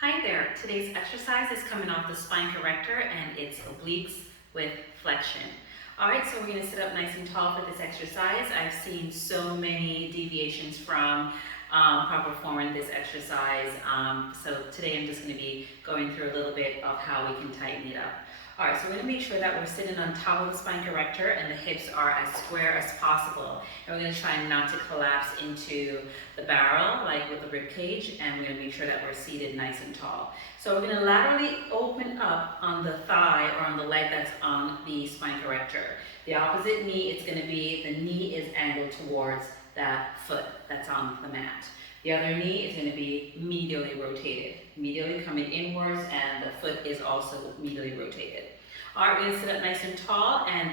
Hi there, today's exercise is coming off the spine corrector and it's obliques with flexion. Alright, so we're going to sit up nice and tall for this exercise. I've seen so many deviations from proper form in this exercise. So today I'm just going to be going through a little bit of how we can tighten it up. Alright, so we're going to make sure that we're sitting on top of the spine corrector and the hips are as square as possible. And we're going to try not to collapse into the barrel like with the rib cage, and we're going to make sure that we're seated nice and tall. So we're going to laterally open up on the thigh or on the leg that's on the spine corrector. The opposite knee, it's going to be, the knee is angled towards that foot that's on the mat. The other knee is going to be medially rotated, medially coming inwards, and the foot is also medially rotated. All right, we're going to sit up nice and tall, and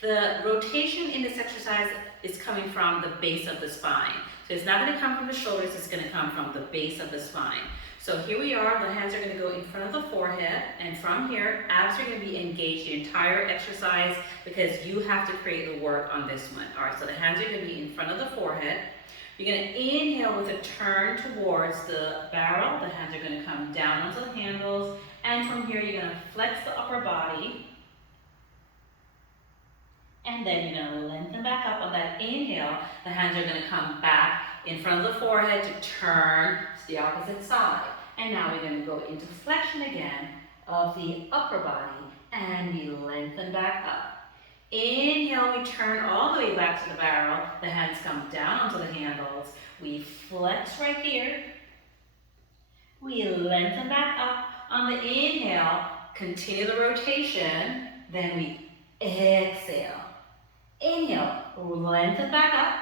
the rotation in this exercise is coming from the base of the spine. So it's not going to come from the shoulders, it's going to come from the base of the spine. So here we are, the hands are going to go in front of the forehead, and from here, abs are going to be engaged the entire exercise because you have to create the work on this one. All right, so the hands are going to be in front of the forehead. You're going to inhale with a turn towards the barrel. The hands are going to come down onto the handles. And from here, you're going to flex the upper body. And then you're going to lengthen back up on that inhale. The hands are going to come back in front of the forehead to turn to the opposite side. And now we're going to go into flexion again of the upper body. And we lengthen back up. Inhale, we turn all the way back to the barrel. The hands come down onto the handles. We flex right here. We lengthen back up on the inhale. Continue the rotation. Then we exhale. Inhale, lengthen back up.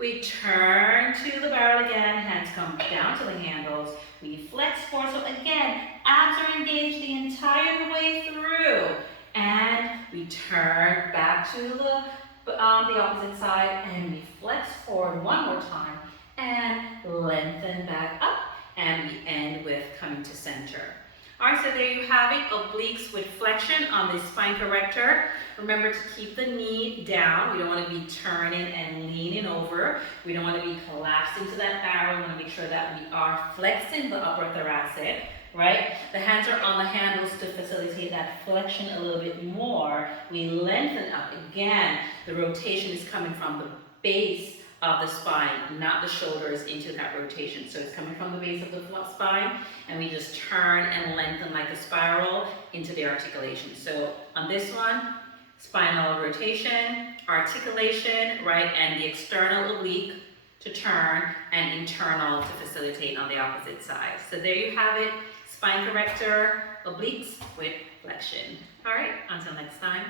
We turn to the barrel again. Hands come down to the handles. We flex forward. So again, abs are engaged the entire way through. And we turn back to the opposite side, and we flex forward one more time, and lengthen back up, and we end with coming to center. All right, so there you have it, obliques with flexion on the spine corrector. Remember to keep the knee down. We don't want to be turning and leaning over. We don't want to be collapsed into that barrel. We want to make sure that we are flexing the upper thoracic. Right? The hands are on the handles to facilitate that flexion a little bit more. We lengthen up. Again, the rotation is coming from the base of the spine, not the shoulders into that rotation. So it's coming from the base of the spine, and we just turn and lengthen like a spiral into the articulation. So on this one, spinal rotation, articulation, right? And the external oblique to turn, and internal to facilitate on the opposite side. So there you have it. Spine corrector, obliques with flexion. All right, until next time.